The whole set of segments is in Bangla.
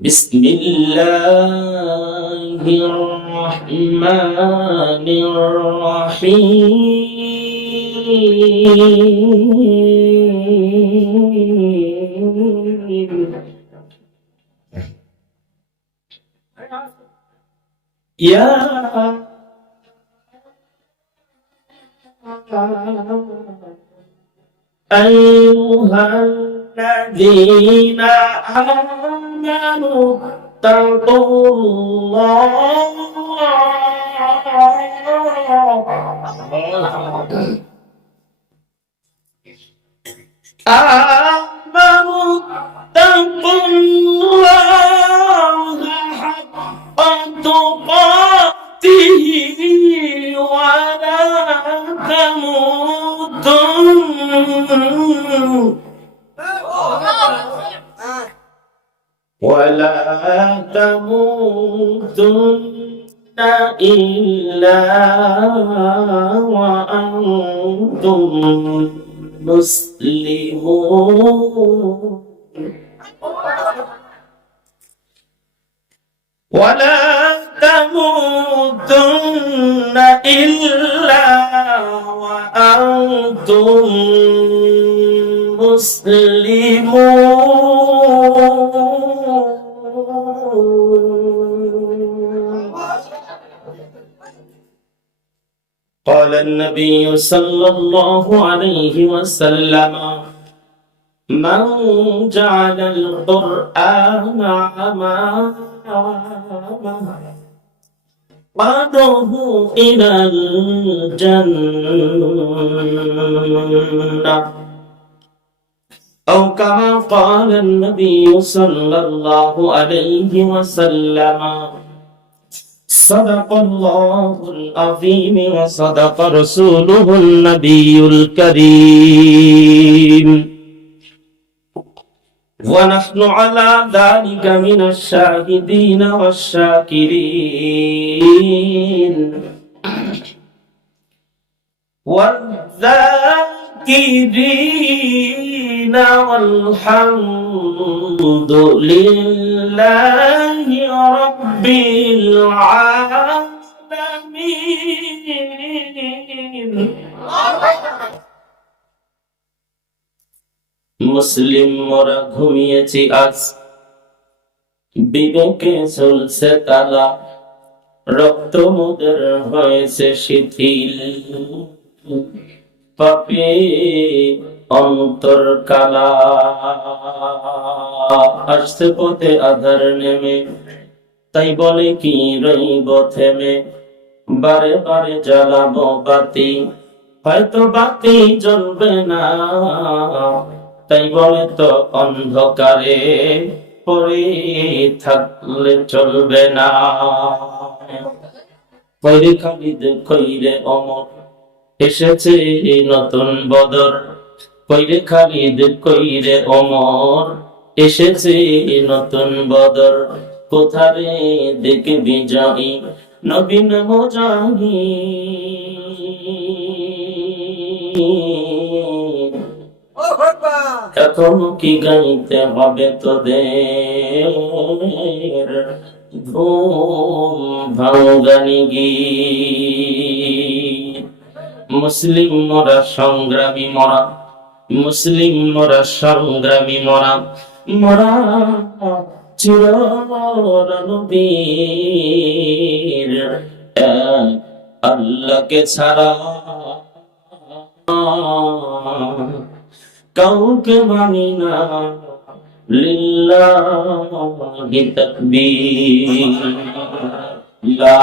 بسم الله الرحمن الرحيم يا أيها الذين آمنوا اتقوا الله آمنوا اتقوا الله حق تقاته ولا تموتن إلا وأنتم مسلمون ولا تموتن إلا وأنتم مسلمون. قال النبي صلى الله عليه وسلم: من جعل القرآن قاده إلى الجنة، أو كما قال النبي صلى الله عليه وسلم. صدق الله العظيم وصدق رسوله النبي الكريم، ونحن على ذلك من الشاهدين والشاكرين والذاكرين، والحمد لله رب العالمين। মুসলিম মোরা ঘুমিয়েছি আজ, বিবেকে চলছে তালা, রক্ত মোদের হয়েছে শিথিল, পাপে অন্তর কালা। আসছে পথে আধার নেমে, তাই বলে কি রইব থেমে, বারে বারে জ্বালাবো বাতি, হয়তো বাতি জ্বলবে না, তাই বলে তো অন্ধকারে পড়ে থাকলে চলবে না। কইরে খালিদ কইরে অমর, এসেছে নতুন বদর, কইরে খালিদ কইরে অমর, এসেছে নতুন বদর। কোথারে দেখে বিজয়ী নবীন মুজাহিদ, এখনো কি গাইতে হবে তোদের ঘুম ভাঙানি গীত। মুসলিম মোরা সংগ্রামী মোরা, মুসলিম মোরা সংগ্রামী মোরা, মোরা চিরনবীর আল্লাহকে ছাড়া কাউকে মানি না। লিল্লাহি তাকবীর, লা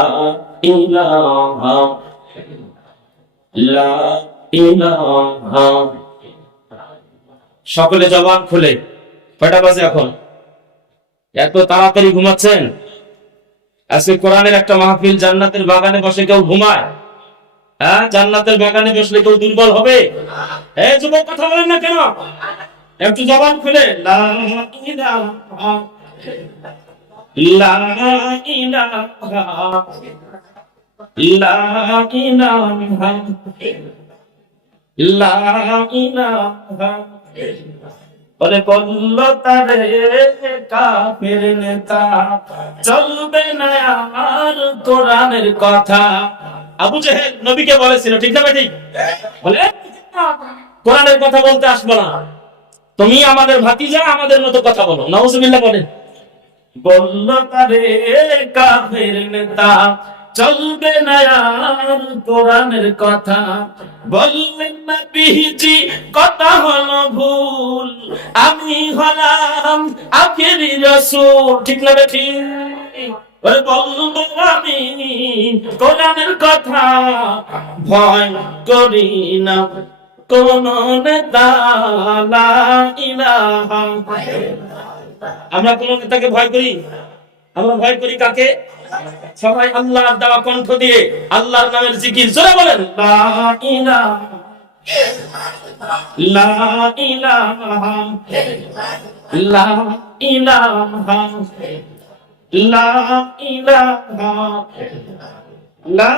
ইলাহা লা ইলাহা। সকলে জবান খুলে, কয়টা বাজে এখন? এত তাড়াতাড়ি ঘুমাচ্ছেন? আজকে কোরআনের একটা মাহফিল, জান্নাতের বাগানে বসে কেউ ঘুমায়? হ্যাঁ, জান্নাতের বাগানে বসলে কেউ দুর্বল হবে? এই যুবক, কথা বলেন না কেন? একটু জবান খুলে, লা ইলাহা লা ইলাহা লা ইলাহা লা ইলাহা বলে বলল তারে কাফের নেতা, চলবে না আর কোরআনের কথা। আবু জেহেল নবীকে বলেছিল, ঠিক না ঠিক? বলে কোরআনের কথা বলতে আসবো না, তুমি আমাদের ভাতিজা, আমাদের মতো কথা বলো। নাউজুবিল্লাহ বলেন। বলল তারে কাফের নেতা, চলবে না আর কোরআনের কথা। বললেন না বিহিজি কথা হলো ভুল, আমি হলাম আখেরি রাসূল, ঠিক না ঠিক? বলবো আমি কোরআনের কথা, ভয় করি না কোন নেতা, লা ইলাহা। আমরা কোন নেতাকে ভয় করি? আমরা ভয় করি কাকে? সবাই আল্লাহর দেওয়া কণ্ঠ দিয়ে আল্লাহর নামের জিকির জোরে বলেন, লা ইলাহা, লা ইলাহা, লা ইলাহা, লা ইলাহা, লা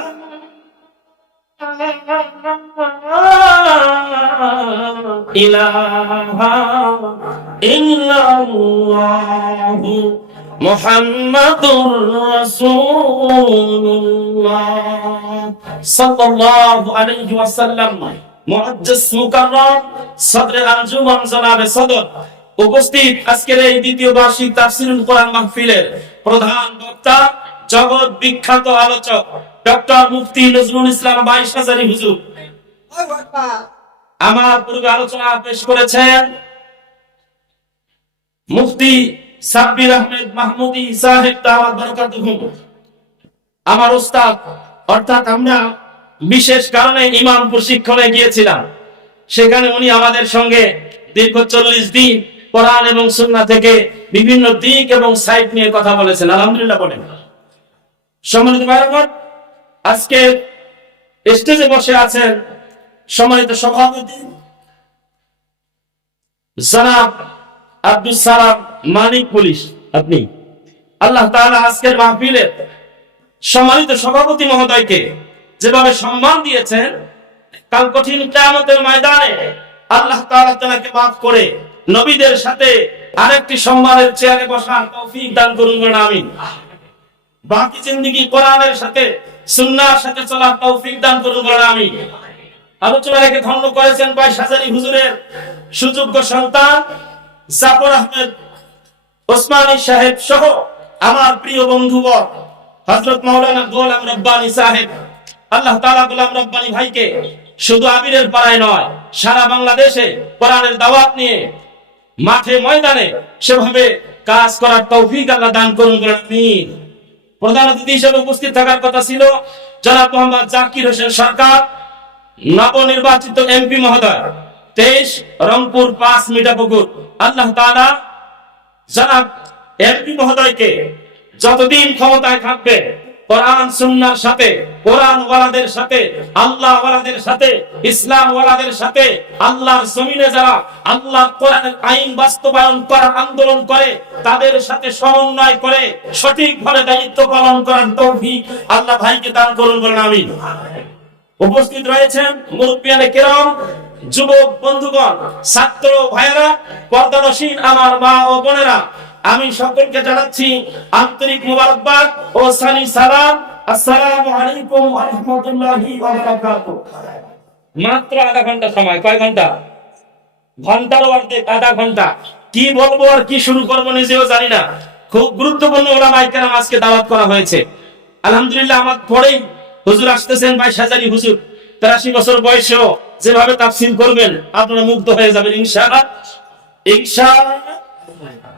ইলাহা ইল্লাল্লাহু মুহাম্মাদুর রাসূলুল্লাহ সাল্লাল্লাহু আলাইহি ওয়াসাল্লাম। মুআজ্জাজ মুকাররম সদরে আঞ্জুমান জনাবে সদর উপস্থিত আজকের এই দ্বিতীয় বার্ষিক তাফসীরুল কোরআন মাহফিলের প্রধান বক্তা, জগৎ বিখ্যাত আলোচক ডক্টর মুফতি নজরুল ইসলাম 22 হাজারী হুজুর। আমার পূর্বে আলোচনা পেশ করেছেন মুফতি সাব্বির আহমেদ মাহমুদী সাহেব, দাওয়াত বারাকাতুহু। আমার উস্তাদ, অর্থাৎ আমরা বিশেষ কারণে ইমাম প্রশিক্ষণে গিয়েছিলাম, সেখানে উনি আমাদের সঙ্গে দীর্ঘ 40 দিন কোরআন এবং সুন্নাহ থেকে বিভিন্ন দিক এবং সাইড নিয়ে কথা বলেছেন। আলহামদুলিল্লাহ বলেন। সম্মানিত ভাইরা, আজকে স্টেজে বসে আছেন সম্মানিত সভাপতি জনাব আব্দুল সালাম মানিক পুলিশ। আপনি আল্লাহ তাআলা আজকের মাহফিলের সম্মানিত সভাপতি মহোদয়কে যেভাবে সম্মান দিয়েছেন, কাল কঠিন কিয়ামতের ময়দানে আল্লাহ তাআলা তাকে মাফ করে নবীদের সাথে আরেকটি সম্মানের চেয়ারে বসার তৌফিক দান করুন, আমিন। বাকি জিন্দেগি কোরআনের সাথে সুন্নাহর সাথে চলার তৌফিক দান করুন, আমিন। আলোচনা রেখে ধন্য করেছেন 22 হাজারী হুজুরের সুযোগ্য সন্তান জাফর আহমেদ ওসমানী সাহেব সহ আমার প্রিয় বন্ধুবর হযরত মাওলানা গোলাম রব্বানী সাহেব। আল্লাহ তাআলা গোলাম রব্বানী ভাইকে শুধু আমিরের পাড়ায় নয়, সারা বাংলাদেশে কোরআনের দাওয়াত নিয়ে মাঠে ময়দানে সেভাবে কাজ করার তৌফিক আল্লাহ দান করুন, আমিন। প্রধান অতিথি হিসেবে উপস্থিত থাকার কথা ছিল জনাব মোহাম্মদ জাকির হোসেন সরকার, নবনির্বাচিত এমপি মহোদয়, 23 রংপুর 5 মিঠাপুকুর। আল্লাহ তাআলা জনাব এমপি মহোদয়কে যতদিন ক্ষমতায় থাকবে কোরআন সুন্নাহর সাথে, কোরআন ওয়ালাদের সাথে, আল্লাহ ওয়ালাদের সাথে, ইসলাম ওয়ালাদের সাথে, আল্লাহর জমিনে যারা আল্লাহ কোরআনের আইন বাস্তবায়ন করার আন্দোলন করে তাদের সাথে সমন্বয় করে সঠিকভাবে দায়িত্ব পালন করার তৌফিক আল্লাহ ভাইকে দান করুন, বলেন আমিন। উপস্থিত রয়েছেন মুরব্বিয়ানে কেরাম, যুবক বন্ধুগণ, ছাত্র ভাইয়েরা, পর্দানসীন আমার মা ও বোনেরা, আমি সকলকে জানাচ্ছি আন্তরিক মুবারকবাদ ও সানি সালাম। আসসালামু আলাইকুম ওয়া রাহমাতুল্লাহি ওয়া বারাকাতুহু। মাত্র আধা ঘন্টা সময়, কয় ঘন্টা? ঘন্টার অর্ধেক, আধা ঘন্টা। কি বলবো আর কি শুরু করবো নিজেও জানি না। খুব গুরুত্বপূর্ণ ওলামায়ে কেরাম আজকে দাওয়াত করা হয়েছে। আলহামদুলিল্লাহ, আমার পরেই হুজুর আসতেছেন 22 হাজারী হুজুর, 83 বছর বয়সেও যেভাবে তাফসীর করবেন আপনারা মুগ্ধ হয়ে যাবেন ইনশাআল্লাহ। ইনশাআল্লাহ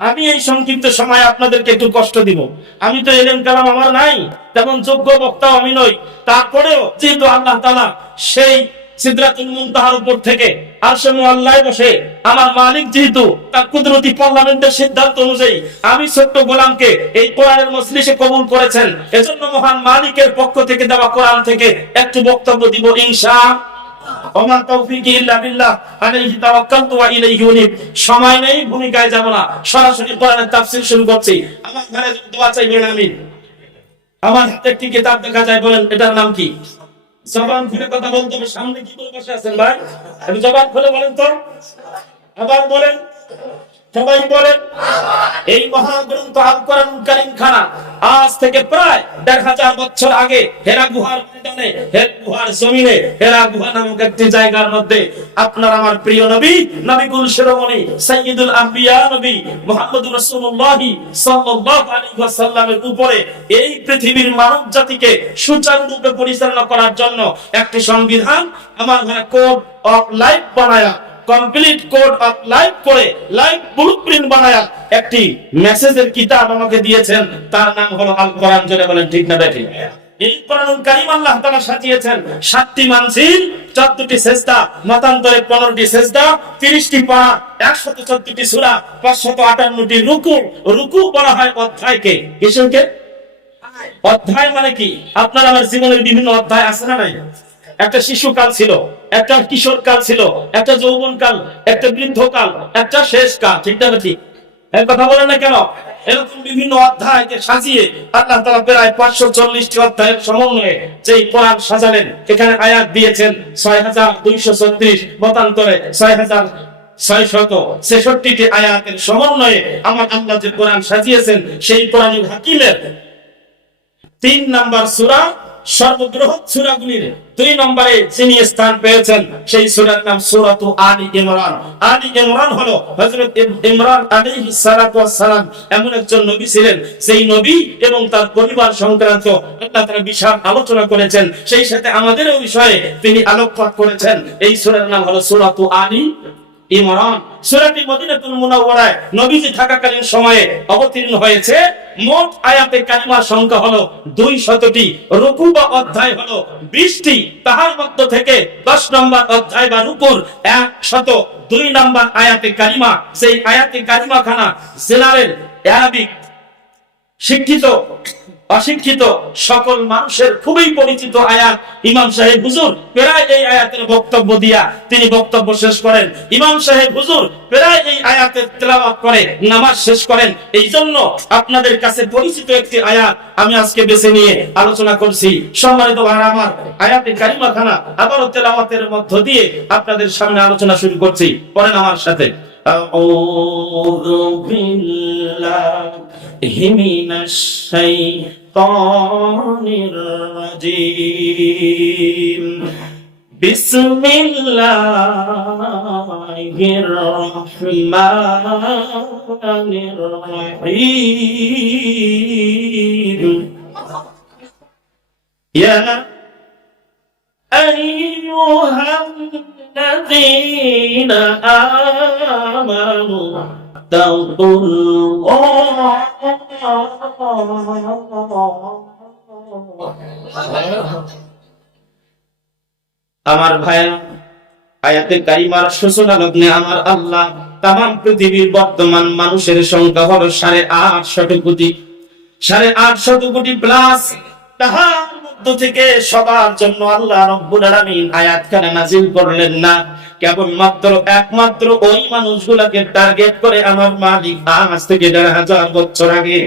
আমি এই সংক্ষিপ্ত সময় আপনাদেরকে একটু কষ্ট দিব। আমি তো ইলম কালাম আমার নাই, তেমন যোগ্য বক্তাও আমি নই। তারপরেও যেহেতু আল্লাহ তাআলা সেই সিদরাতুল মুনতাহার উপর থেকে আরশে মুআল্লায় বসে আমার মালিক যেহেতু তার কুদরতি পার্লামেন্টের সিদ্ধান্ত অনুযায়ী আমি ছোট্ট গোলামকে এই কোরআনের মজলিসে কবুল করেছেন, এজন্য মহান মালিকের পক্ষ থেকে দেওয়া কোরআন থেকে একটু বক্তব্য দিব ইনশাআল্লাহ। ওমা তৌফিকি ইল্লা বিল্লাহ, আলাইহি তাওয়াক্কালতু ওয়া ইলাইহি উনীব। সময় নেই, ভূমিকায় যাব না, সরাসরি কোরআনের তাফসীর শুরু করছি। আমার ঘরে দোয়া চাইবেন, আমিন। আমার হাতে একটি কিতাব দেখা যায়, বলেন এটার নাম কি? জবান খুলে কথা বলতে হবে। সামনে কি করে বসে আছেন ভাই? একটু জবান খুলে বলেন তো, আবার বলেন। সবাই বলেন। এই মহাগ্রন্থ আল কোরআনুল কারীম খানা আজ থেকে প্রায় ১৫০০ বছর আগে হেরা গুহার ময়দানে, হেরা গুহার জমিনে, হেরা গুহা নামক একটি জায়গার মধ্যে আপনার আমার প্রিয় নবী, নবিকুল শিরোমণি সাইয়্যিদুল আম্বিয়া নবী মুহাম্মদুর রাসূলুল্লাহ সাল্লাল্লাহু আলাইহি ওয়াসাল্লামের উপরে এই পৃথিবীর মানব জাতিকে সুচারুরূপে পরিচালনা করার জন্য একটি সংবিধান, আমার ঘরে কোড অফ লাইফ বানায়া, কমপ্লিট কোড অফ লাইফ করে লাইফ ব্লুপ্রিন্ট বানায়া একটি মেসেজের কিতাব আমাকে দিয়েছেন, তার নাম হলো আল কোরআন। জোরে বলেন ঠিক না ঠিক? এই কোরআনুল কারীম আল্লাহ তাআলা সাজিয়েছেন 7টি মানজিল, 14টি সেজদা, মতান্তরে 15টি সেজদা, 30টি পারা, 114টি সূরা, 558টি রুকু। রুকু বলা হয় অধ্যায়কে। কিসকে? অধ্যায় মানে কি? আপনার আমার জীবনের বিভিন্ন অধ্যায় আছে না নাই? একটা শিশুকাল ছিল, একটা কিশোর কাল ছিল, একটা যৌবন কাল, একটা বৃদ্ধকাল, একটা শেষ কাল। ঠিক না ঠিক? এই কথা বলেন না কেন? এরকম বিভিন্ন অধ্যায়কে সাজিয়ে আল্লাহ তাআলা প্রায় 540টি অধ্যায়ের সমন্বয়ে যেই কোরআন সাজালেন, এখানে আয়াত দিয়েছেন 6236, মতান্তরে 6666টি আয়াতের সমন্বয়ে আমার আল্লাহ যে কোরআন সাজিয়েছেন, সেই কোরআনুল হাকিমের 3 নাম্বার সূরা, সর্ববৃহৎ সূরাগুলির 2 নম্বরে যিনি স্থান পেয়েছেন, সেই সূরার নাম সূরাতু আলী ইমরান। আলী ইমরান হলো হযরত ইমরান আলাইহিস সালাতু ওয়াস সালাম, এমন একজন নবী ছিলেন, সেই নবী এবং তার পরিবার সংক্রান্ত আল্লাহ তাআলা বিশাল আলোচনা করেছেন। সেই সাথে আমাদেরও বিষয়ে তিনি আলোকপাত করেছেন। এই সূরার নাম হলো সূরাতু আলী ইমরান। সূরাটি মদিনাতুল মুনাওয়ারায় নবীজি থাকাকালীন সময়ে অবতীর্ণ হয়েছে। মোট আয়াতে কারিমার সংখ্যা হলো 200টি, রুকু বা অধ্যায় হলো 20টি। তাহার মধ্য থেকে 10 নম্বর অধ্যায় বা রুকুর 102 নম্বর আয়াতে কারিমা, সেই আয়াতে কারিমা খানা জেনারেল, আরবিক, শিক্ষিত অশিক্ষিত সকল মানুষের খুবই পরিচিত আয়াত। ইমাম সাহেব হুজুর প্রায় এই আয়াতের বক্তব্য দিয়া তিনি বক্তব্য শেষ করেন। ইমাম সাহেব হুজুর প্রায় এই আয়াতের তেলাওয়াত করে নামাজ শেষ করেন। এই জন্য আপনাদের কাছে পরিচিত একটি আয়াত আমি আজকে বেছে নিয়ে আলোচনা করছি। সম্মানিত ভাইরা আমার, আয়াতে কারিমা খানা আবারও তেলাওয়াতের মধ্য দিয়ে আপনাদের সামনে আলোচনা শুরু করছি। পড়েন আমার সাথে। أعوذ بالله من الشيطان الرجيم بسم الله الرحمن الرحيم يا أيها الذين آمنوا اتقوا الله আমার ভাইয়া, আয়াতে কারিমার সূচনা লগ্নে আমার আল্লাহ তামাম পৃথিবীর বর্তমান মানুষের সংখ্যা হলো 850 কোটি, 850 কোটি প্লাস। তাহার মধ্য থেকে সবার জন্য আল্লাহ রাব্বুল আলামিন আয়াতখানা নাযিল করলেন না, কেবলমাত্র একমাত্র ওই মানুষগুলোকে টার্গেট করে আমার মালিক আজ থেকে ১৫০০ বছর আগে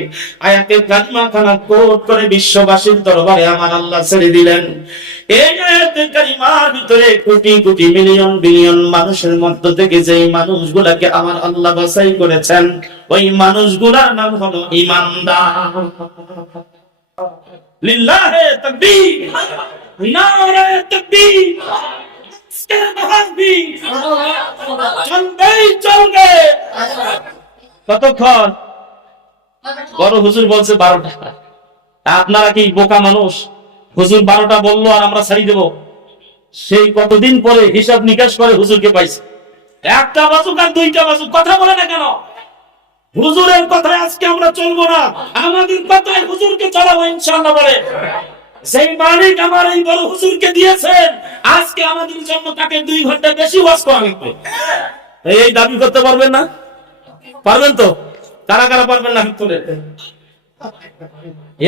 আয়াতের কালিমাখানা কোট করে বিশ্ববাসীর দরবারে আমার আল্লাহ ছেড়ে দিলেন। এই আয়াতের কালিমার ভিতরে কোটি কোটি মিলিয়ন বিলিয়ন মানুষের মধ্য থেকে যেই মানুষগুলোকে আমার আল্লাহ বাছাই করেছেন, ওই মানুষগুলোর নাম হলো ঈমানদার। লিল্লাহি তাকবীর, নারে তাকবীর। চলবে কতক্ষণ? বড় হুজুর বলছে 12টা। আপনারা কি বোকা মানুষ? হুজুর 12টা বললো আর আমরা ছাড়ি দেব? সেই কতদিন পরে হিসাব নিকাশ করে হুজুরকে পাইছে। 1টা বাজুক আর 2টা বাজুক, কথা বলে না কেন? হুজুরের কথায় আজকে আমরা চলবো না, আমাদের কথায় হুজুরকে চালাবো ইনশাআল্লাহ। বলে সেই মালিক আমার এই বড় হুজুরকে দিয়েছেন, আজকে আমাদের জন্য তাকে 2 ঘন্টা বেশি ওয়াজ করা লাগবে। এই দাবি করতে পারবেন না? পারবেন তো? কারা কারা পারবেন না? তুলে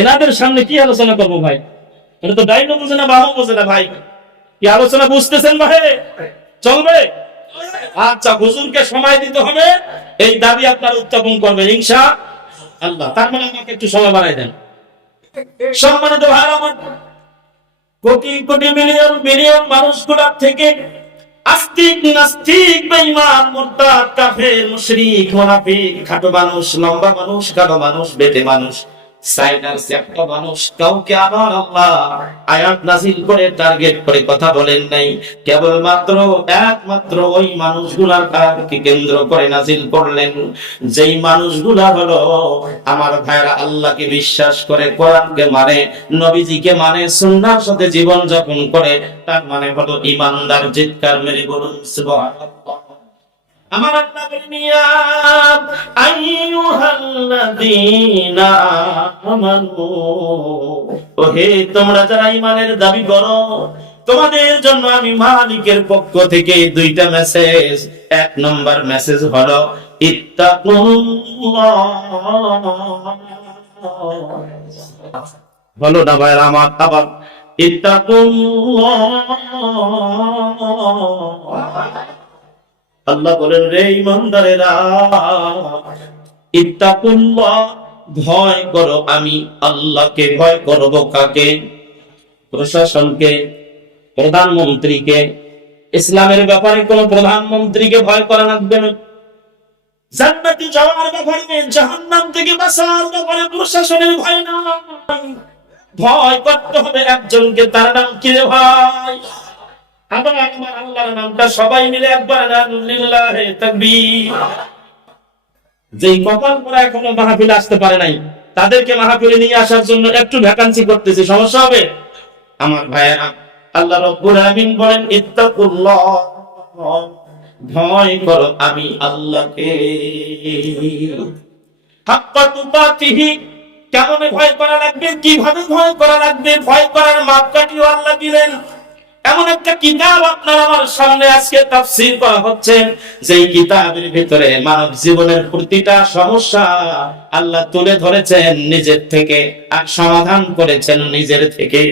এনাদের সামনে কি আলোচনা করবো ভাই? এটা তো ডাইনো বোঝে না, বাবা বোঝে না ভাই। কি আলোচনা বুঝতেছেন ভাই? চলবে? আচ্ছা, হুজুরকে সময় দিতে হবে, এই দাবি আপনারা উত্থাপন করবেন ইনশাআল্লাহ। তার মানে আমাকে একটু সময় বাড়াই দেন। সম্মানিত ভাই আমার, কোটি কোটি মিলিয়ন বিলিয়ন মানুষগুলোর থেকে আস্তিক নাস্তিক বেঈমান মুরতাদ কাফের মুশরিক মুনাফিক, খাটো মানুষ লম্বা মানুষ কালো মানুষ বেটে মানুষ সাইডার একটা মানুষ, কাউকে আমার আল্লাহ আয়াত নাযিল করে টার্গেট করে কথা বলেন নাই, কেবলমাত্র একমাত্র ওই মানুষগুলার কারণকে কেন্দ্র করে নাযিল করলেন যেই মানুষগুলা হলো আমার ভাইরা আল্লাহকে বিশ্বাস করে, কোরআনকে মানে, নবীজিকে মানে, সুন্নাহর সাথে জীবন যাপন করে, তার মানে হলো ঈমানদার। চিৎকার মেরে বলুন সুবহানাল্লাহ। আমার আল্লাহ বলেন ইয়া আইয়ুহাল্লাযীনা আমানু, ওহে তোমরা যারা ঈমানের দাবি করো, তোমাদের জন্য আমি মালিকের পক্ষ থেকে দুইটা মেসেজ। এক নম্বর মেসেজ হলো ইত্তাকুল্লাহ, হলো না ভাইরা আমার, আবার ইত্তাকুল্লাহ। আল্লাহ বলেন রে ঈমানদারেরা, ইত্তাকুল্লাহ, ভয় করো আমি আল্লাহকে। ভয় করব কাকে? প্রশাসনকে, প্রধানমন্ত্রীকে। ইসলামের ব্যাপারে কোন প্রধানমন্ত্রীকে ভয় করা লাগবে না। জান্নাতে যাওয়ার ব্যাপারে, জাহান্নাম থেকে বাঁচার ব্যাপারে প্রশাসনের ভয় না। ভয় করতে হবে একজনকে, তার নাম কি রে ভাই? আবার আমার আল্লাহর নামটা সবাই মিলে একবার লিল্লাহি তাকবীর। যেই কপাল পরা এখনো মাহফিলে আসতে পারে নাই, তাদেরকে মাহফিলে নিয়ে আসার জন্য একটু ভ্যাকান্সি করতেছে, সমস্যা হবে? আমার ভাইয়েরা, আল্লাহ রাব্বুল আলামিন বলেন ইত্তাকুল্লাহ, ভয় করো আমি আল্লাহকে। হাক্কা তুকাতিহি, কেমন ভয় করা লাগবে, কিভাবে ভয় করা লাগবে, ভয় করার মাপকাঠিও আল্লাহ দিলেন। এমন একটা কিতাব আপনার আমার সামনে আজকে তাফসীর করা হচ্ছে, যেই কিতাবের ভিতরে মানব জীবনের প্রতিটা সমস্যা আল্লাহ তুলে ধরেছেন নিজের থেকে, আর সমাধান করেছেন নিজের থেকে।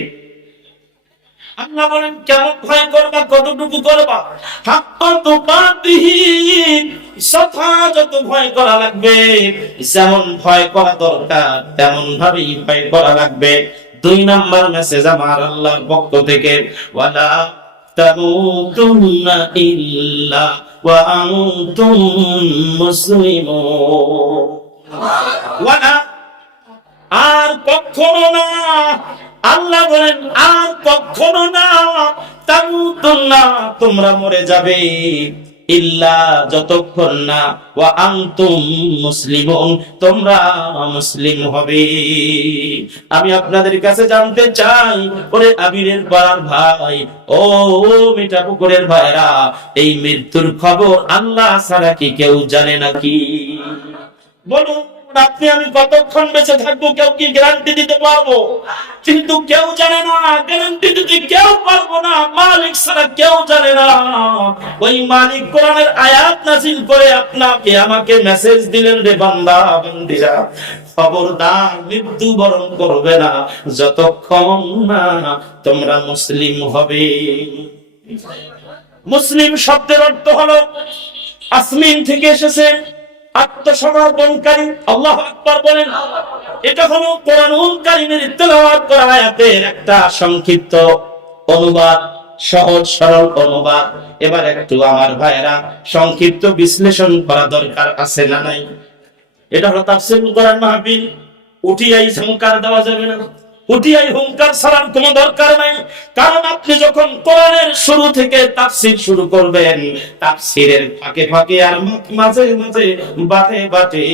আল্লাহ বলেন কেমন ভয় করবা, কতটুকু করবা? হাক্কা তুকাতিহি, যথাযথ ভয় করা লাগবে, যেমন ভয় করা দরকার তেমন ভাবেই ভয় করা লাগবে। দুই নাম্বার মেসেজ আমার আল্লাহর পক্ষ থেকে, ওয়ালা তামুতুন্না ইল্লা ওয়া আনতুম মুসলিমুন। ওয়ালা, আর কখনো না, আল্লাহ বলেন আর কখনো না, তামুতুন্না, তোমরা মরে যাবে, ইল্লা, যতক্ষণ না, ওয়া আনতুম মুসলিমুন, তোমরা মুসলিম হবে। আমি আপনাদের কাছে জানতে চাই, ওরে আবিরের পাড়ার ভাই, ও মিঠাপুকুরের ভাইরা, এই মৃত্যুর খবর আল্লাহ ছাড়া কি কেউ জানে নাকি? বলুন, আপনি আমি কতক্ষণ বেঁচে থাকবো কেউ কি গ্যারান্টি দিতে পারবো? কিন্তু কেউ জানে না, গ্যারান্টি দিতে কেউ পারবো না, মালিক ছাড়া কেউ জানে না। ওই মালিক কোরআনের আয়াত নাযিল করে আপনাকে আমাকে মেসেজ দিলেন, রে বান্দা বান্দিরা, খবরদার মৃত্যু বরণ করবে না যতক্ষণ না তোমরা মুসলিম হবে। মুসলিম শব্দের অর্থ হলো, আসমিন থেকে এসেছে, আত্মসমর্পণকারী। আল্লাহু আকবার বলেন। এটা হলো কোরআনুল কারীমের তেলাওয়াত করা আয়াতের একটা সংক্ষিপ্ত অনুবাদ, সহজ সরল অনুবাদ। এবার একটু আমার ভাইয়েরা সংক্ষিপ্ত বিশ্লেষণ করা দরকার আছে না নাই? এটা হলো তাফসীরুল কোরআন মাহফিল, উঠিয়াই হুঙ্কার দেওয়া যাবে না, উঠিয়াই হুঙ্কার ছাড়ার কোনো দরকার নাই। কারণ আপনি যখন কোরআনের শুরু থেকে তাফসীর শুরু করবেন, তাফসীরের ফাঁকে ফাঁকে আর মাঝে মাঝে বাটে বাটে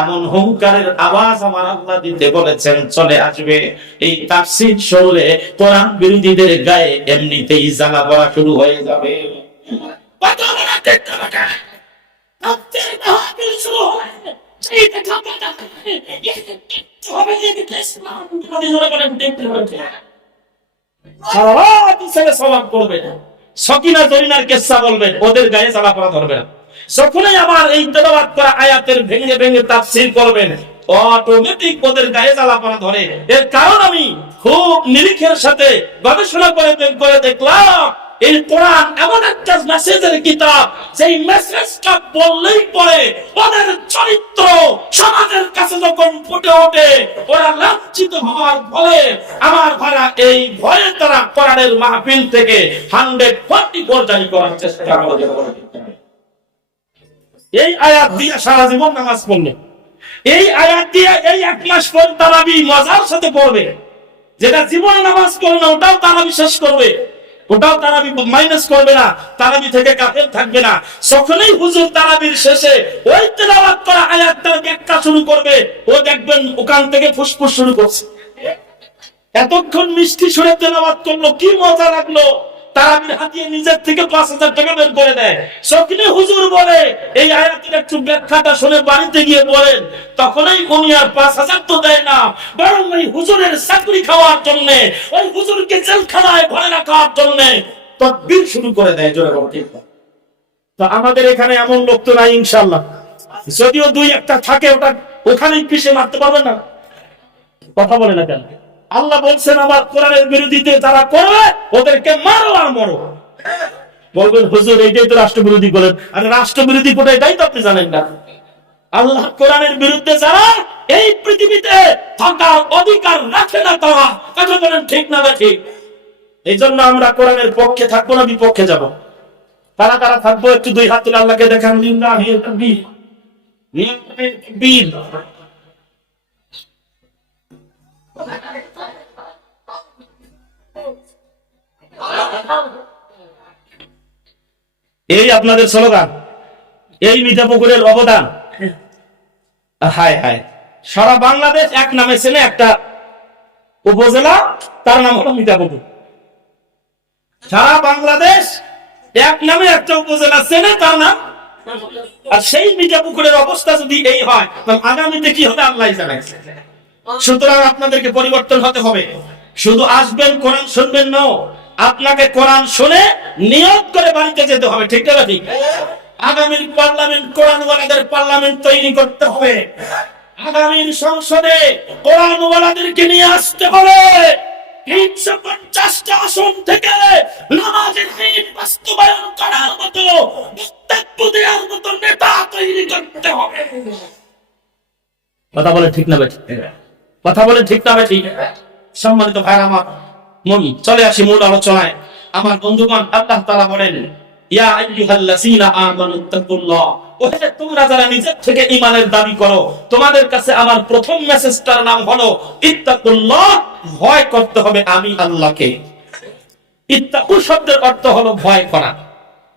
এমন হুঙ্কারের আওয়াজ আমার আল্লাহ দিতে বলেছেন চলে আসবে। এই তাফসীর শুনলে কোরআন বিরোধীদের গায়ে এমনিতেই জ্বালা পড়া শুরু হয়ে যাবে। সকিনা জরিনার কিসসা বলবেন, ওদের গায়ে জ্বালা পড়া ধরবে না। যখনই আমার এই তেলাওয়াত করা আয়াতের ভেঙে ভেঙে তাফসীর করবেন, অটোমেটিক ওদের গায়ে জ্বালা পড়া ধরে। এর কারণ আমি খুব নিরিখের সাথে গবেষণা করে দেখলাম, এই কোরআন এমন একটা মেসেজের কিতাব, যেই মেসেজটা বললেই পরে ওদের চরিত্র সমাজের কাছে যখন ফুটে ওঠে, ওরা লাঞ্ছিত হওয়ার ফলে আমার ভাড়া এই ভয়ে তারা কোরআনের মাহফিল থেকে 144 জারি করার চেষ্টা করে। এই আয়াত দিয়ে সারা জীবন নামাজ পড়লে, এই আয়াত দিয়ে এই 1 মাস পর তারাবি মজার সাথে পড়বে, যেটা জীবনে নামাজ পড়ে না ওটাও তারাবি শেষ করবে, ওটাও তারাবি মাইনাস করবে না, তারাবি থেকে গাফেল থাকবে না। যখনই হুজুর তারাবির শেষে ওই তেলাওয়াত করা আয়াতটার ব্যাখ্যা শুরু করবে, ও দেখবেন ওখান থেকে ফুসফুস শুরু করছে। এতক্ষণ মিষ্টি সুরে তেলাওয়াত করলো, কি মজা লাগলো, তারাবির হাতিয়ে নিজের থেকে 5,000 টাকা বের করে দেয়। সকলে হুজুর বলে এই আয়াতের একটু ব্যাখ্যাটা শুনে বাড়িতে গিয়ে বলেন, তখনই উনি আর 5,000 তো দেয় না, বরং ওই হুজুরের চাকরি খাওয়ার জন্য, ওই হুজুরকে জেলখানায় ভরে রাখার জন্য তাকবীর শুরু করে দেয়। জোরে বলতে তো আমাদের এখানে এমন লোক তো নাই ইনশাআল্লাহ, যদিও 2-1টা থাকে, ওটা ওখানেই পিষে মারতে পারবে না। কথা বলে না কেন? আল্লাহ বলছেন আমার কোরআনের বিরোধিতা যারা করবে ওদেরকে মারো আর মরো। বলবেন হুজুর এইটাই তো রাষ্ট্রবিরোধী বলেন। আরে রাষ্ট্রবিরোধী কোটা এটাই তো আপনি জানেন না। আল্লাহ কোরআনের বিরুদ্ধে যারা এই পৃথিবীতে থাকার অধিকার রাখে না, তারা কথা বলেন ঠিক না ঠিক? এই জন্য আমরা কোরআনের পক্ষে থাকবো না বিপক্ষে যাব। কারা কারা থাকবো একটু 2 হাত তুলে আল্লাহকে দেখান। লিল্লাহি তাকবীর, লিল্লাহি তাকবীর। এই আপনাদের স্লোগান, এই মিঠাপুকুরের অবদান। হায় হায়, সারা বাংলাদেশ এক নামে চেনে একটা উপজেলা, তার নাম হলো মিঠাপুকুর। সারা বাংলাদেশ এক নামে একটা উপজেলা চেনে, তার নাম। আর সেই মিঠাপুকুরের অবস্থা যদি এই হয়, তাহলে আগামীতে কি হবে আল্লাহ জানেন। সুতরাং আপনাদেরকে পরিবর্তন হতে হবে। শুধু আসবেন কোরআন শুনবেন না, আপনাকে কোরআন শুনে নিয়ত করে বাড়িতে যেতে হবে। ঠিক না ঠিক? আগামীর পার্লামেন্ট কোরআনওয়ালাদের পার্লামেন্ট তৈরি করতে হবে। আগামীর সংসদে কোরআনওয়ালাদেরকে নিয়ে আসতে হবে। 350টা আসন থেকে নামাজের দিন বাস্তবায়ন করার মতো, বক্তব্য দেওয়ার মতো নেতা তৈরি করতে হবে। কথা বলে ঠিক না ভাই? কথা বলে ঠিক না ভাই? সম্মানিত ভাইরা আমার, চলে আসি মূল আলোচনায়। আমার বন্ধুগণ, আল্লাহ তাআলা বলেন, ইয়া আইয়ুহাল্লাযীনা আমানুত্তাকুল্লাহ, ওহে তোমরা যারা নিজের থেকে ঈমানের দাবি করো, তোমাদের কাছে আমার প্রথম মেসেজটার নাম হলো ইত্তাকুল্লাহ, ভয় করতে হবে আমি আল্লাহকে। ইত্তাকু শব্দের অর্থ হলো ভয় করা।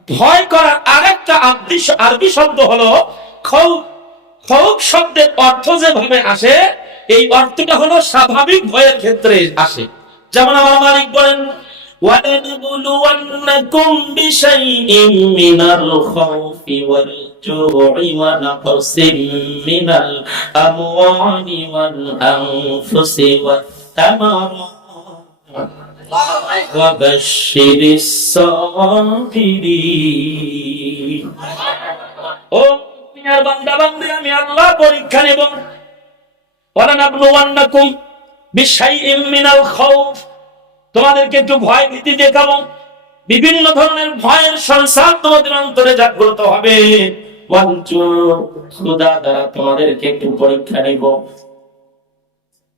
ভয় করার আরেকটা আরবি শব্দ হলো খাউফ। খাউফ শব্দের অর্থ যেভাবে আসে, এই অর্থটা হলো স্বাভাবিক ভয়ের ক্ষেত্রে আসে। যেমন আমার মালিক বলেন, وَلَنَبْلُوَنَّكُمْ بِشَيْءٍ مِّنَ الْخَوْفِ وَالْجُوعِ وَنَقْصٍ مِّنَ الْأَمْوَالِ وَالْأَنفُسِ وَالثَّمَرَاتِ وَبَشِّرِ الصَّابِرِينَ। ও দুনিয়ার বান্দা বান্দী, আমি আল্লাহ পরীক্ষা নেব। وَلَنَبْلُوَنَّكُمْ بِشَيْءٍ مِّنَ الْخَوْفِ, তোমাদেরকে একটু ভয় ভীতি দেখাবো। বিভিন্ন ধরনের ভয়ের সংসার তোমাদের অন্তরে জাগ্রত হবে। খোদা দ্বারা তোমাদেরকে একটু পরীক্ষা নিব।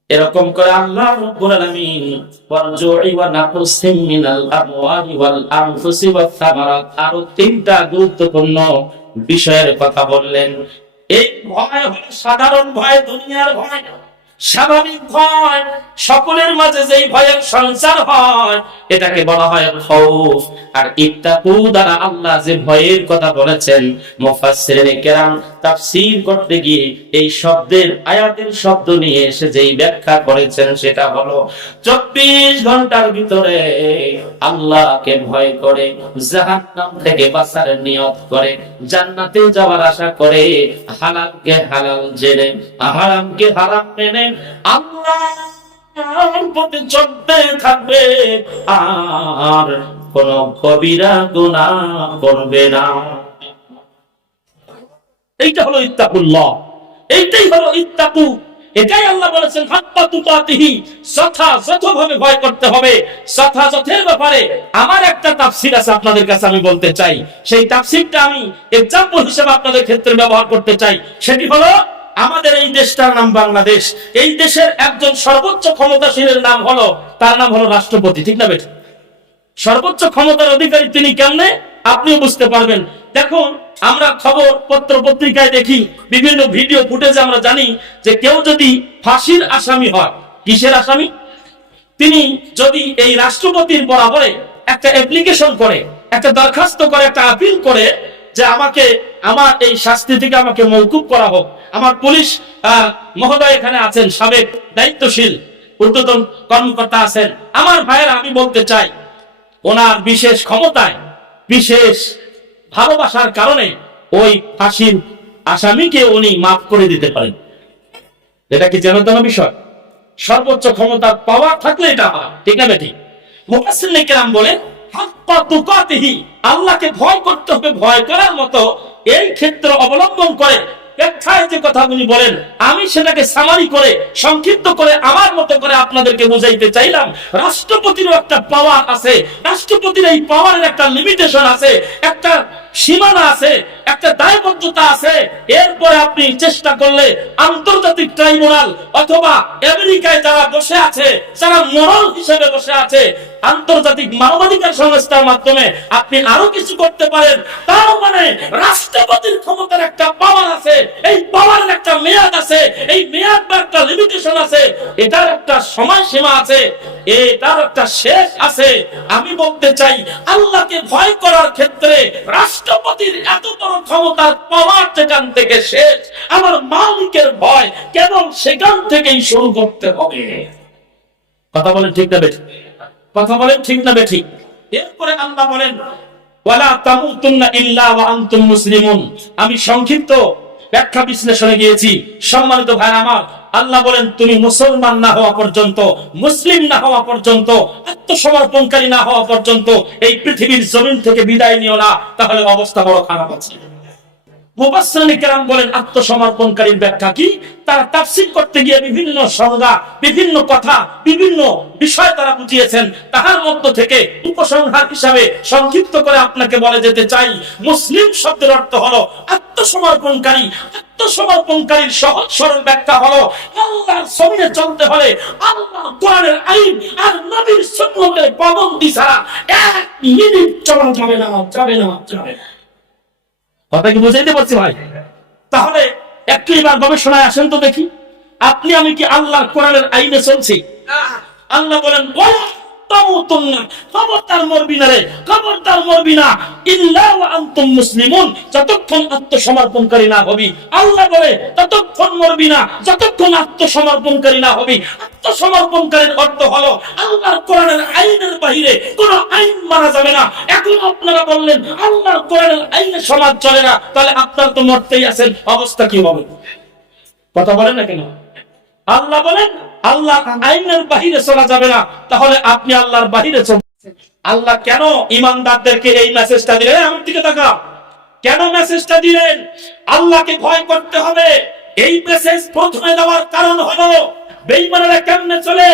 এরকম করে আল্লাহ রাব্বুল আলামিন ওয়াল-জু'i ওয়া নাকসিম মিনাল আমওয়ালি ওয়াল আনফুসি ওয়াত থামারাত, আরো 3টা গুরুত্বপূর্ণ বিষয়ের কথা বললেন। এই ভয় হলো সাধারণ ভয়, দুনিয়ার ভয়, স্বাভাবিক ভয়। সকলের মাঝে যেই ভয়ের সঞ্চার হয় এটাকে বলা হয় খাউফ। আর ইত্তাকু দ্বারা আল্লাহ যে ভয়ের কথা বলেছেন, মুফাসসিরিনে কেরাম তাফসীর করতে গিয়ে এই শব্দের, আয়াতের শব্দ নিয়ে এসে যেই ব্যাখ্যা করেছেন সেটা হলো 24 ঘন্টার ভিতরে আল্লাহকে ভয় করে, জাহান্নাম থেকে বাঁচার নিয়ত করে, জান্নাতে যাওয়ার আশা করে, হালালকে হালাল জেনে হারামকে হারাম মেনে আল্লাহর পথে চলতে থাকবে, আর কোন কবিরা গুনাহ করবে না। এইটা হলো ইত্তাকুল্লাহ, এইটাই হলো ইত্তাকু। এটাই আল্লাহ বলেছেন হাক্কা তুকাতিহি, যথাযথভাবে ভয় করতে হবে। যথাযথের ব্যাপারে আমার একটা তাফসীর আছে আপনাদের কাছে আমি বলতে চাই, সেই তাফসীরটা আমি এক্সাম্পল হিসেবে আপনাদের ক্ষেত্রে ব্যবহার করতে চাই। সেটি হলো, আমাদের এই দেশটার নাম বাংলাদেশ, এই দেশের একজন সর্বোচ্চ ক্ষমতাশীলের নাম হলো, তার নাম হলো রাষ্ট্রপতি, ঠিক না বেঠিক? সর্বোচ্চ ক্ষমতার অধিকারী তিনি কেমনে আপনিও বুঝতে পারবেন। দেখুন, আমরা খবর পত্র পত্রিকায় দেখি, বিভিন্ন ভিডিও ফুটেজে আমরা জানি যে কেউ যদি ফাঁসির আসামি হয়, কিসের আসামি, তিনি যদি এই রাষ্ট্রপতির বরাবরে একটা অ্যাপ্লিকেশন করে, একটা দরখাস্ত করে, একটা আপিল করে যে আমাকে আমার এই শাস্তি থেকে আমাকে মওকুফ করা হোক। আমার পুলিশ মহোদয় এখানে আছেন, সাবেক দায়িত্বশীল ঊর্ধ্বতন কর্মকর্তা আছেন, আমার ভাইয়েরা, আমি বলতে চাই ওনার বিশেষ ক্ষমতায়, বিশেষ ভালোবাসার কারণে ওই ফাঁসির আসামিকে উনি মাফ করে দিতে পারেন। এটা কি জানো বিষয়? সর্বোচ্চ ক্ষমতার পাওয়ার থাকলে এটা হয়, ঠিক না বেঠিক? মুফাসসিরিনে কেরাম বলেন হাক্কা তুকাতিহি, আল্লাহকে ভয় করতে হবে, ভয় করার মতো এই ক্ষেত্র অবলম্বন করে ব্যাখ্যায় যে কথাগুলি বলেন, আমি সেটাকে সামারি করে, সংক্ষিপ্ত করে, আমার মতো করে আপনাদেরকে বুঝাইতে চাইলাম। রাষ্ট্রপতিরও একটা পাওয়ার আছে, রাষ্ট্রপতির এই পাওয়ারের একটা লিমিটেশন আছে, একটা সীমানা আছে, একটা দায়বদ্ধতা আছে। এরপরে আপনি চেষ্টা করলে আন্তর্জাতিক ট্রাইব্যুনাল অথবা আমেরিকায় যারা বসে আছে, যারা মোরাল হিসেবে বসে আছে, আন্তর্জাতিক মানবাধিকার সংস্থার মাধ্যমে আপনি আরো কিছু করতে পারেন। তার মানে রাষ্ট্রপতির ক্ষমতার একটা পাওয়ার আছে, এই পাওয়ারের একটা মেয়াদ আছে, এই মেয়াদ বা একটা লিমিটেশন আছে, এটার একটা সময়সীমা আছে, এটার একটা শেষ আছে। আমি বলতে চাই, আল্লাহকে ভয় করার ক্ষেত্রে রাষ্ট্রপতির এত বড় ক্ষমতার পাওয়ার যেখান থেকে শেষ, আমার মালিকের ভয় কেবল সেখান থেকেই শুরু করতে হবে। কথা বলেন ঠিক না বেঠিক? কথা বলেন ঠিক না বেঠিক? এরপরে আল্লাহ বলেন ওয়ালা তামুতুন্না ইল্লা ওয়া আনতুম মুসলিমুন। আমি সংক্ষিপ্ত ব্যাখ্যা বিশ্লেষণে গিয়েছি। সম্মানিত ভাইরা আমার, আল্লাহ বলেন তুমি মুসলমান না হওয়া পর্যন্ত, মুসলিম না হওয়া পর্যন্ত, আত্মসমর্পণকারী না হওয়া পর্যন্ত এই পৃথিবীর জমিন থেকে বিদায় নিও না, তাহলে অবস্থা বড় খারাপ আছে। মুফাসসিরিনে কেরাম বলেন আত্মসমর্পণকারীর ব্যাখ্যা কি? তারা তাফসীর করতে গিয়ে বিভিন্ন সংজ্ঞা, বিভিন্ন কথা, বিভিন্ন বিষয় তারা বুঝিয়েছেন। তাহার মধ্য থেকে উপসংহার হিসাবে সংক্ষিপ্ত করে আপনাকে বলে যেতে চাই, মুসলিম শব্দের অর্থ হলো আত্মসমর্পণকারী। আত্মসমর্পণকারীর সহজ সরল ব্যাখ্যা হলো, আল্লাহর জমিনে চলতে হলে আল্লাহর কোরআনের আইন আর নবীর সুন্নতের পাবন্দি ছাড়া এক মিনিট চলা যাবে না, যাবে না, যাবে না। কথা কি বুঝাইতে পারছি ভাই? তাহলে একটু এবার গবেষণায় আসেন তো দেখি, আপনি আমি কি আল্লাহর কোরআনের আইনে চলছি? আল্লাহ বলেন ওয়ালা তামুতুন্না, খবরদার মরবি না রে, খবরদার মরবি না, ইল্লা ওয়া আনতুম মুসলিমুন, যতক্ষণ আত্মসমর্পণকারী না হবি। আল্লাহ বলে ততক্ষণ মরবি না যতক্ষণ আত্মসমর্পণকারী না হবি। আত্মসমর্পণকারীর অর্থ হলো আল্লাহর কোরআনের আইনের বাইরে কোনো আইন মানা যাবে না। এখন আপনারা বললেন আল্লাহর কোরআনের আইনে সমাজ চলে না, তাহলে আপনার তো মরতেই আছেন, অবস্থা কি হবে? কথা বলেন না কেন? আল্লাহ বলেন আল্লাহ আইনের বাহিরে চলা যাবে না, তাহলে আপনি আল্লাহর বাহিরে চলছেন। আল্লাহ কেন ইমানদারদেরকে এই মেসেজটা দিলেন? আমার দিকে তাকাও, কেন মেসেজটা দিলেন? আল্লাহকে ভয় করতে হবে। এই মেসেজ প্রথমে দেওয়ার কারণ হলো বেঈমানেরা কেমনে চলে,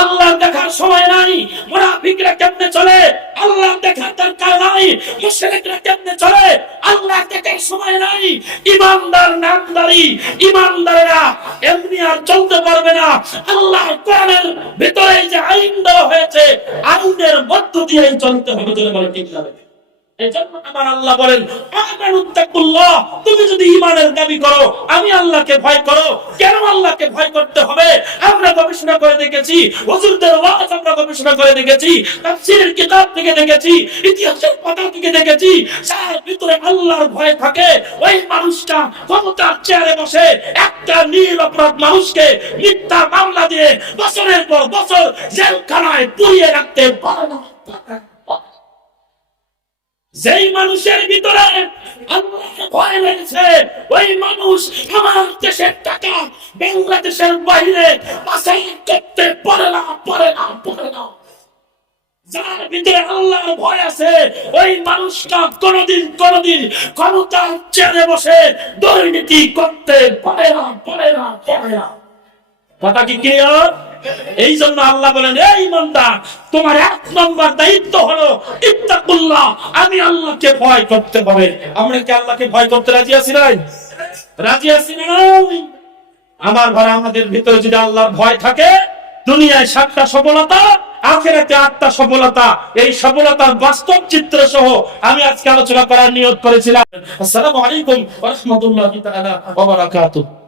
আল্লাহ দেখার সময় নাই। মুনাফিকরা কেমনে চলে, আল্লাহ দেখার দরকার নাই। মুশরিকরা কেমনে চলে, আল্লাহ দেখার সময় নাই। ইমানদার নামদারি ইমানদারেরা এমনি আর চলতে পারবে না। আল্লাহ কোরআনের ভিতরে যে আইন দেওয়া হয়েছে, আইনের মধ্য দিয়ে চলতে হবে। ঠিক না? এজন্য আমার আল্লাহ বলেন আমানুত্তাকুল্লাহ, তুমি যদি ঈমানের দাবি করো, আমি আল্লাহকে ভয় করো। কেন আল্লাহকে ভয় করতে হবে? আমরা গবেষণা করে দেখেছি, হুজুরদের ওয়াজ আমরা গবেষণা করে দেখেছি, তাফসীরের কিতাব থেকে দেখেছি, ইতিহাসের পাতা থেকে দেখেছি, যার ভিতরে আল্লাহর ভয় থাকে ওই মানুষটা ক্ষমতার চেয়ারে বসে একটা নিরপরাধ মানুষকে মিথ্যা মামলা দিয়ে বছরের পর বছর জেলখানায় পুড়িয়ে রাখতে পারে না। যেই মানুষের ভিতরে আল্লাহর ভয় রয়েছে, ওই মানুষ আমার দেশের টাকা বাংলাদেশের বাইরে পাচার করতে পারে না, পারে না, পারে না। যার ভিতরে আল্লাহর ভয় আছে, ওই মানুষটা কোনদিন ক্ষমতার চেয়ারে বসে দুর্নীতি করতে পারে না, পারে না, পারে না। কথা কি ক্লিয়ার? এই জন্য আল্লাহ বলেন, এই ইমানদার, তোমার 1 নম্বর দায়িত্ব হলো ইত্তাকুল্লাহ, আমি আল্লাহকে ভয় করতে হবে। আমরা কি আল্লাহকে ভয় করতে রাজি আছি নাই? রাজি আছি না নাই? আমার ঘরে আমাদের ভিতরে যদি আল্লাহর ভয় থাকে, দুনিয়ায় 7টা সফলতা, আখিরাতে 8টা সফলতা, এই সফলতার বাস্তব চিত্র সহ আমি আজকে আলোচনা করার নিয়ত করেছিলাম। আসসালামু আলাইকুম ওয়া রাহমাতুল্লাহি তাআলা ওয়া বারাকাতুহু।